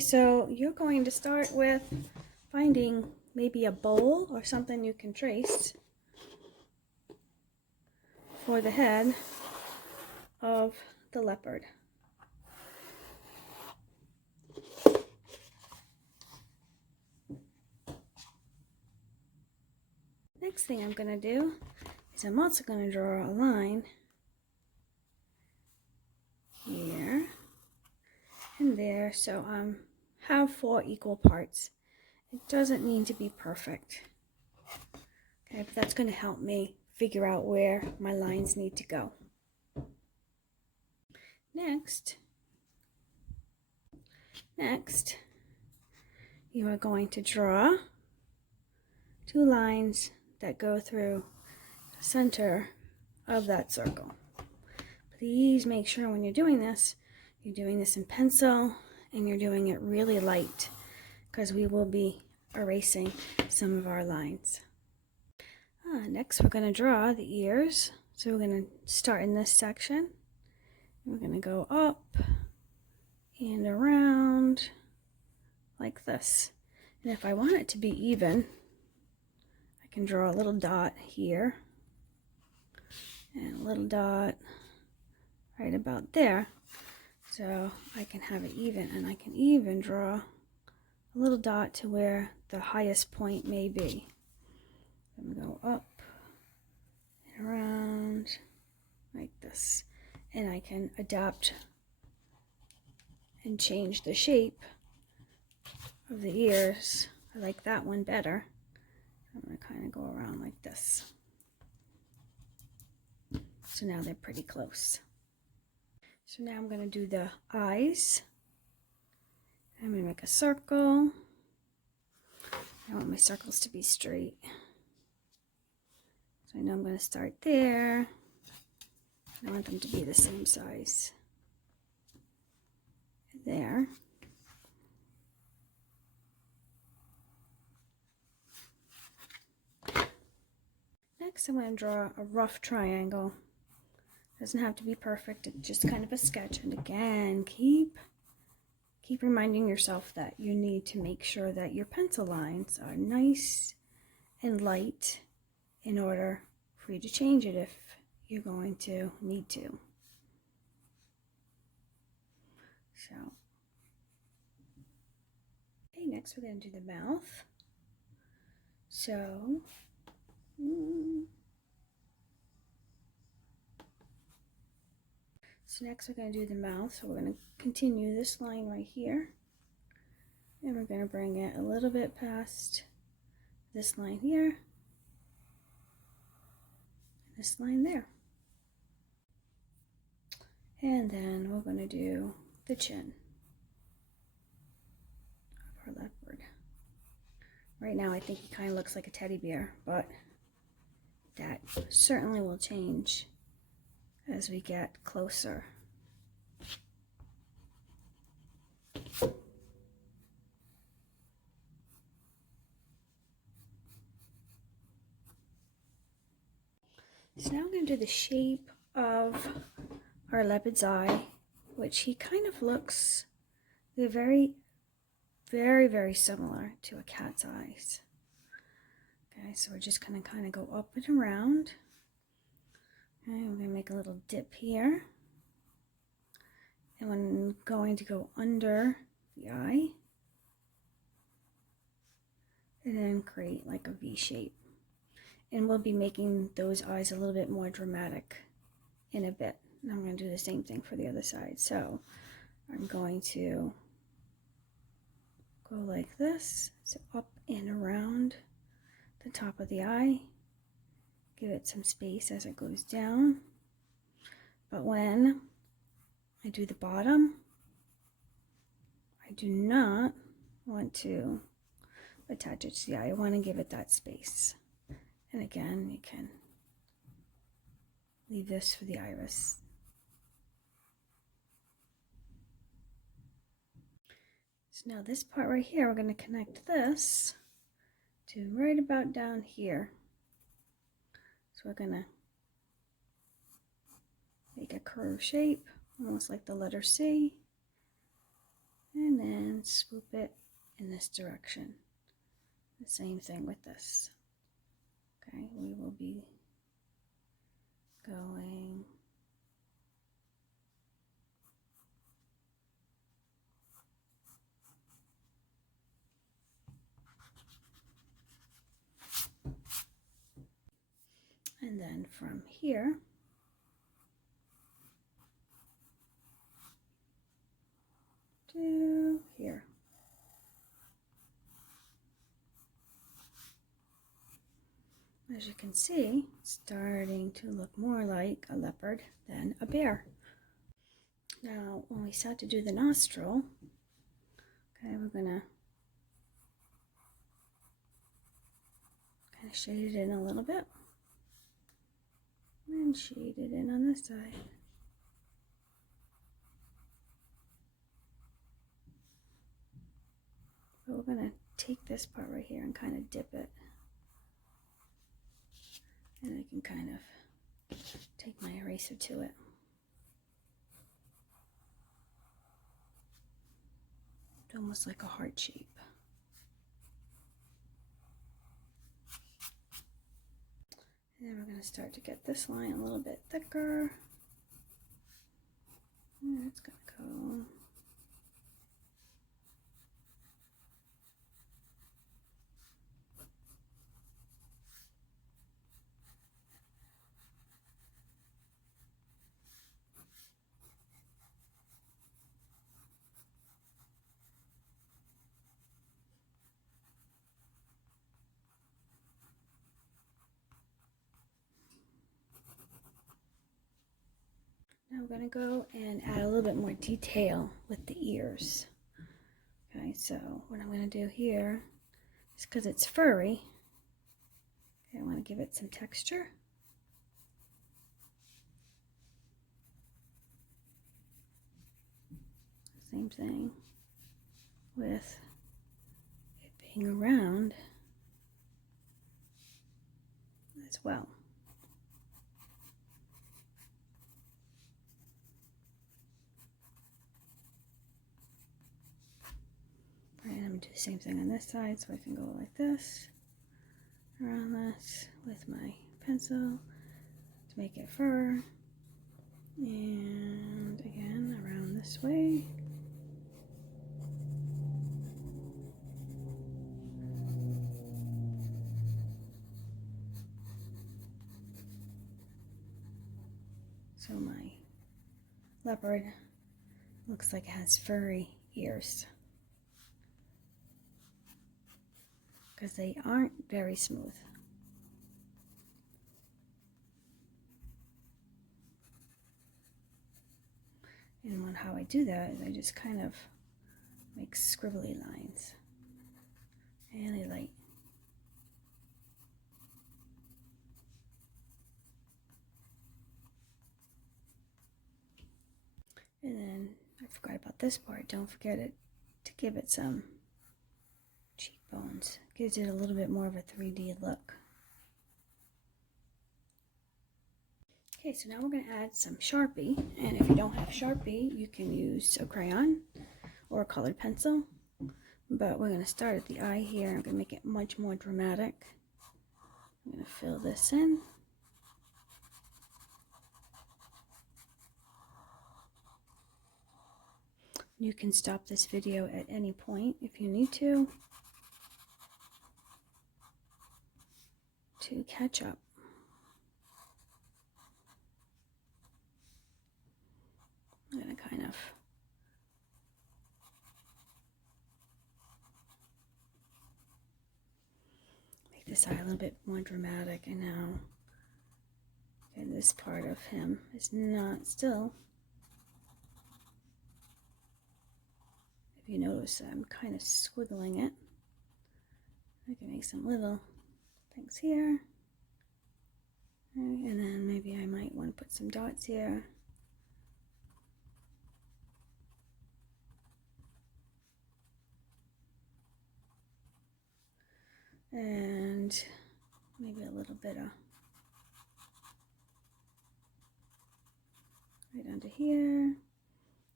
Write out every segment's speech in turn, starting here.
so you're going to start with finding maybe a bowl or something you can trace for the head of the leopard. Next thing I'm going to do is I'm also going to draw a line here and there, so have 4 equal parts. It doesn't need to be perfect. Okay, but that's going to help me figure out where my lines need to go. Next, you are going to draw 2 lines that go through the center of that circle. Please make sure when you're doing this in pencil and you're doing it really light, because we will be erasing some of our lines. Next, we're going to draw the ears. So we're going to start in this section. We're going to go up and around like this. And if I want it to be even, I can draw a little dot here and a little dot right about there. So I can have it even, and I can even draw a little dot to where the highest point may be. I'm going to go up and around like this, and I can adapt and change the shape of the ears. I like that one better. I'm going to kind of go around like this. So now they're pretty close. So now I'm going to do the eyes. I'm going to make a circle. I want my circles to be straight. So I know I'm going to start there. I want them to be the same size. There. Next, I'm going to draw a rough triangle. It doesn't have to be perfect, it's just kind of a sketch. And again, keep reminding yourself that you need to make sure that your pencil lines are nice and light in order for you to change it if you're going to need to. So, okay, next we're going to do the mouth. So, next we're going to do the mouth. So we're going to continue this line right here. And we're going to bring it a little bit past this line here. This line there. And then we're going to do the chin of our leopard. Right now I think he kind of looks like a teddy bear, but that certainly will change as we get closer. So now I'm going to do the shape of our leopard's eye, which he kind of looks, they're very, very, very similar to a cat's eyes. Okay, so we're just going to kind of go up and around. Okay, we're going to make a little dip here. And I'm going to go under the eye and then create like a V shape. And we'll be making those eyes a little bit more dramatic in a bit. And I'm going to do the same thing for the other side. So I'm going to go like this, so up and around the top of the eye. Give it some space as it goes down. But when I do the bottom, I do not want to attach it to the eye. I want to give it that space. And again, you can leave this for the iris. So now this part right here, we're going to connect this to right about down here. So we're going to make a curved shape, almost like the letter C. And and then swoop it in this direction. The same thing with this. Okay, we will be going and then from here to here. As you can see, it's starting to look more like a leopard than a bear. Now, when we start to do the nostril, okay, we're gonna kind of shade it in a little bit and shade it in on this side. But we're gonna take this part right here and kind of dip it. And I can kind of take my eraser to it. It's almost like a heart shape. And then we're going to start to get this line a little bit thicker. And it's going to go Now we're going to go and add a little bit more detail with the ears. Okay, so what I'm going to do here is, because it's furry, okay, I want to give it some texture. Same thing with it being around as well. Right, I'm going to do the same thing on this side, so I can go like this, around this with my pencil to make it fur, and again around this way. So my leopard looks like it has furry ears, because they aren't very smooth. And how I do that is I just kind of make scribbly lines, really light. And then I forgot about this part. Don't forget it to give it some cheekbones. Gives it a little bit more of a 3D look. Okay, so now we're going to add some Sharpie, and if you don't have Sharpie, you can use a crayon or a colored pencil, but we're going to start at the eye here. I'm going to make it much more dramatic. I'm going to fill this in. You can stop this video at any point if you need to catch up. I'm going to kind of make this eye a little bit more dramatic, and now okay, this part of him is not still. If you notice, I'm kind of squiggling it. I can make some little things here. Okay, and then maybe I might want to put some dots here. And maybe a little bit of right under here.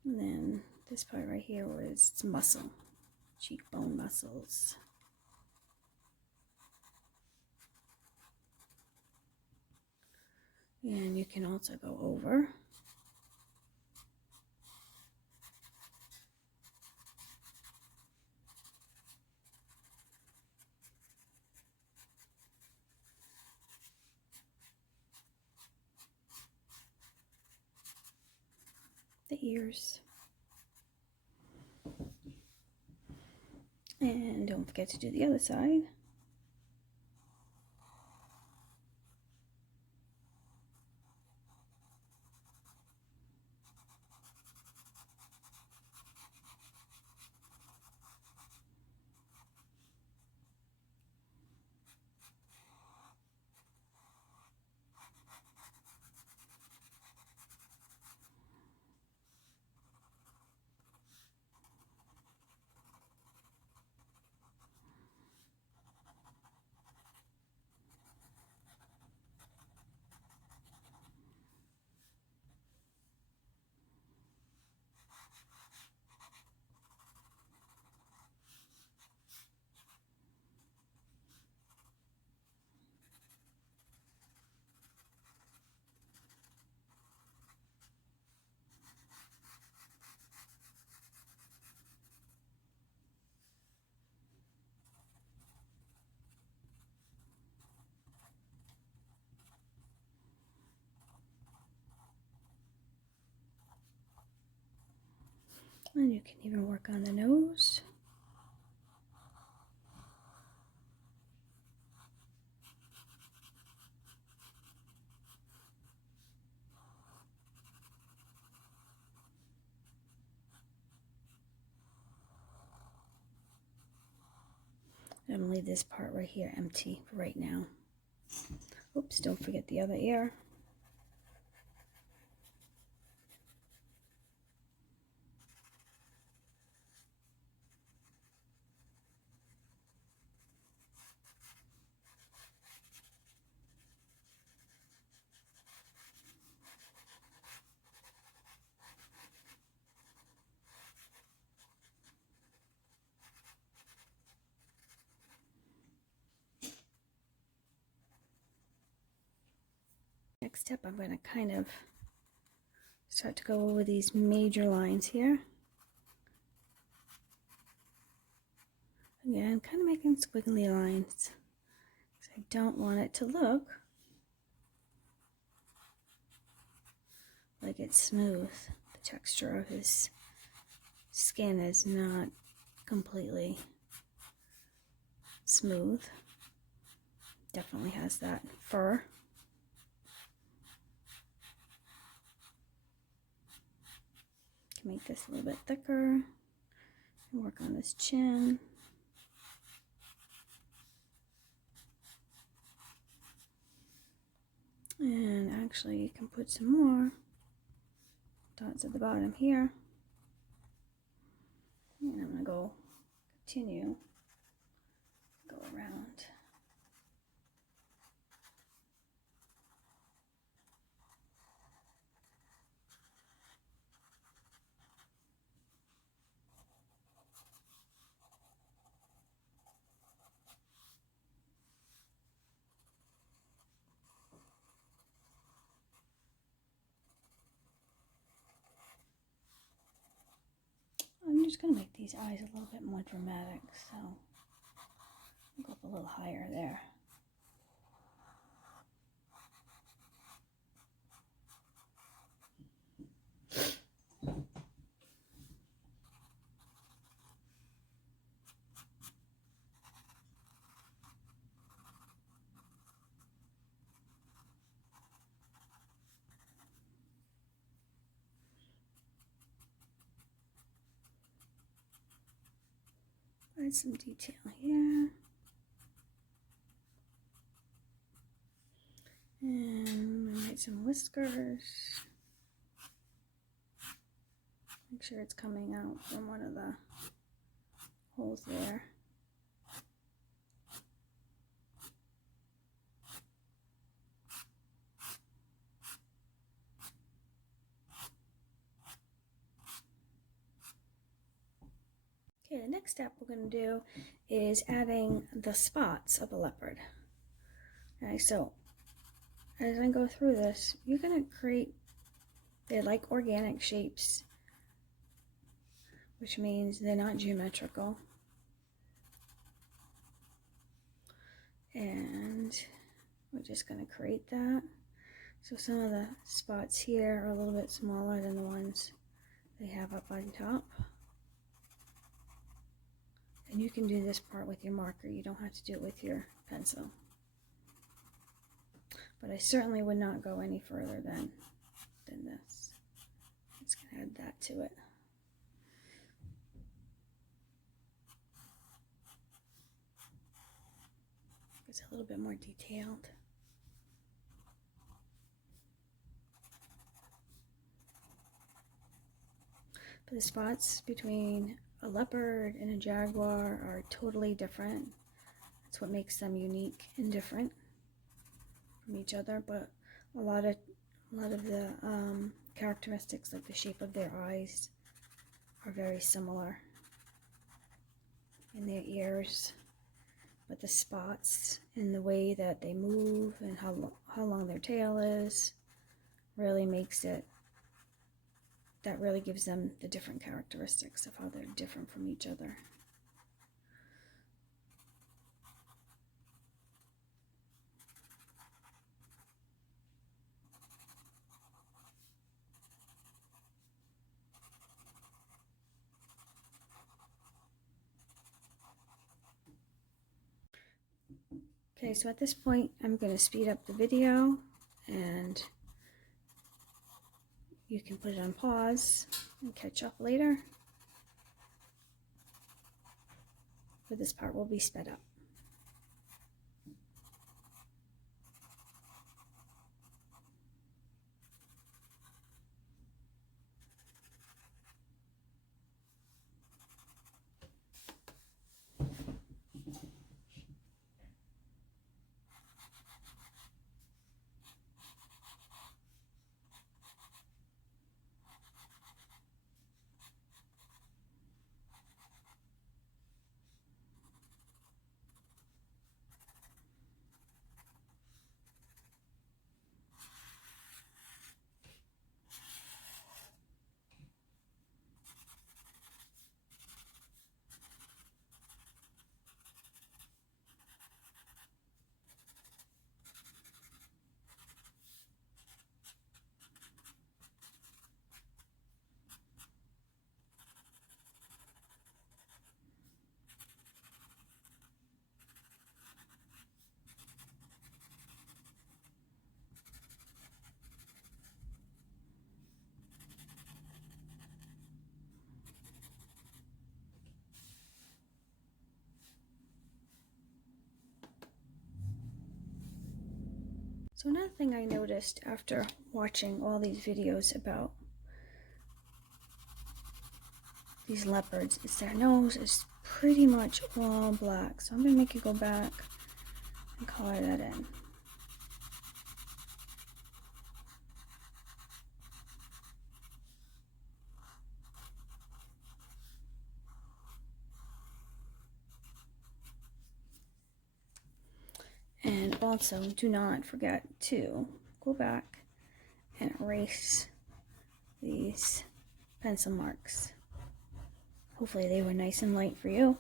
And then This part right here was muscle, cheekbone muscles. And you can also go over. The ears. And don't forget to do the other side. And you can even work on the nose. I'm going to leave this part right here empty for right now. Oops, don't forget the other ear. Next step, I'm going to kind of start to go over these major lines here. Again, kind of making squiggly lines. I don't want it to look like it's smooth. The texture of his skin is not completely smooth. Definitely has that fur. Can make this a little bit thicker and work on this chin. And actually you can put some more dots at the bottom here. And I'm going to continue, go around. I'm just going to make these eyes a little bit more dramatic, so I'll go up a little higher there. Add some detail here. And make some whiskers. Make sure it's coming out from one of the holes there. next step we're going to do is adding the spots of a leopard. Okay, so as I go through this, you're going to create, they're like organic shapes, which means they're not geometrical. And we're just going to create that. So some of the spots here are a little bit smaller than the ones they have up on top. And you can do this part with your marker. You don't have to do it with your pencil. But I certainly would not go any further than this. Just going to add that to it. It's a little bit more detailed. But the spots between a leopard and a jaguar are totally different. That's what makes them unique and different from each other. But a lot of the characteristics, like the shape of their eyes, are very similar. And their ears, but the spots and the way that they move and how long their tail is really makes it. That really gives them the different characteristics of how they're different from each other. Okay, so at this point, I'm going to speed up the video, and you can put it on pause and catch up later. But this part will be sped up. So another thing I noticed after watching all these videos about these leopards is their nose is pretty much all black. So I'm going to make it go back and color that in. And also, do not forget to go back and erase these pencil marks. Hopefully they were nice and light for you.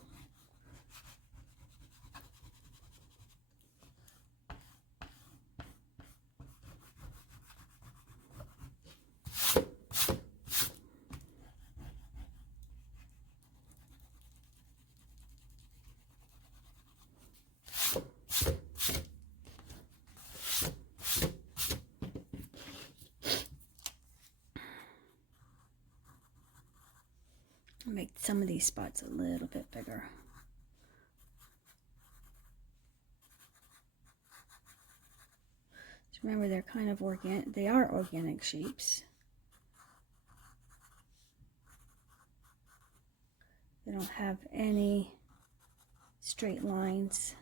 Make some of these spots a little bit bigger. So remember, they're kind of organic. They are organic shapes. They don't have any straight lines.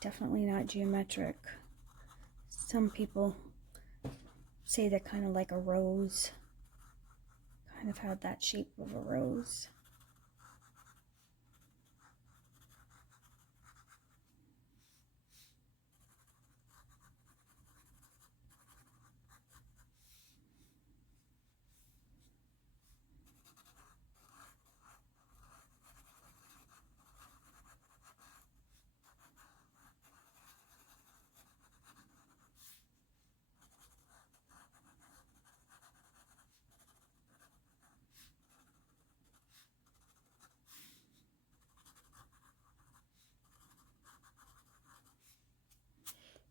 Definitely not geometric. Some people say they're kind of like a rose. Kind of have that shape of a rose.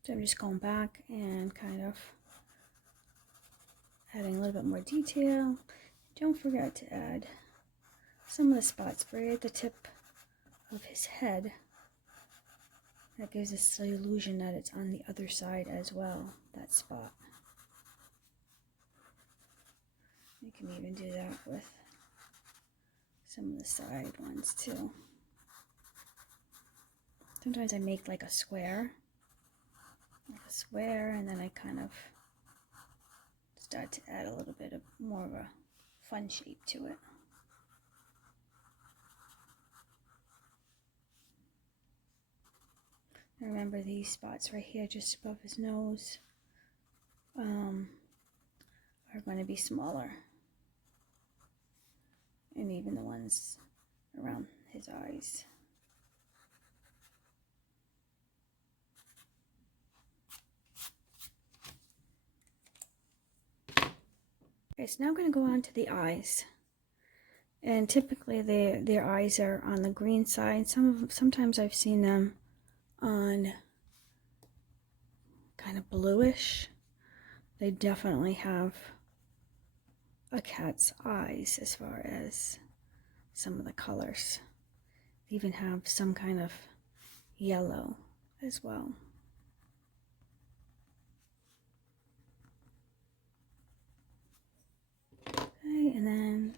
So I'm just going back and kind of adding a little bit more detail. Don't forget to add some of the spots right at the tip of his head. That gives us the illusion that it's on the other side as well, that spot. You can even do that with some of the side ones too. Sometimes I make like a square, and then I kind of start to add a little bit of more of a fun shape to it. Remember, these spots right here just above his nose are going to be smaller, and even the ones around his eyes. Okay, so now I'm going to go on to the eyes, and typically their eyes are on the green side. Sometimes I've seen them on kind of bluish. They definitely have a cat's eyes as far as some of the colors. They even have some kind of yellow as well. Okay, and then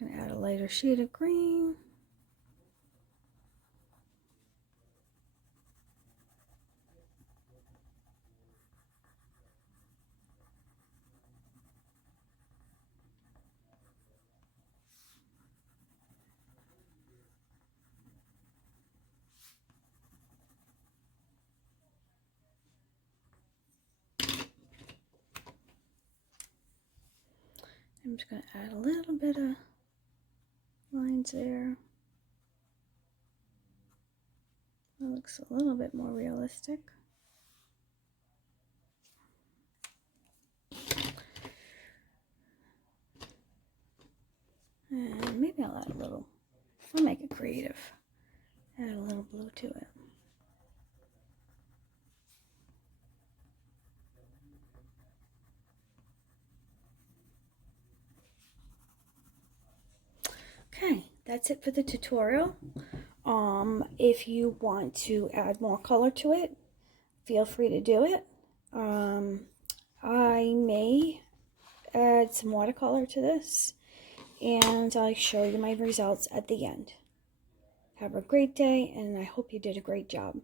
I'm going to add a lighter shade of green. I'm just going to add a little bit of lines there. It looks a little bit more realistic. And maybe I'll add a little, I'll make it creative. Add a little blue to it. Okay, that's it for the tutorial. If you want to add more color to it, feel free to do it. I may add some watercolor to this, and I'll show you my results at the end. Have a great day, and I hope you did a great job.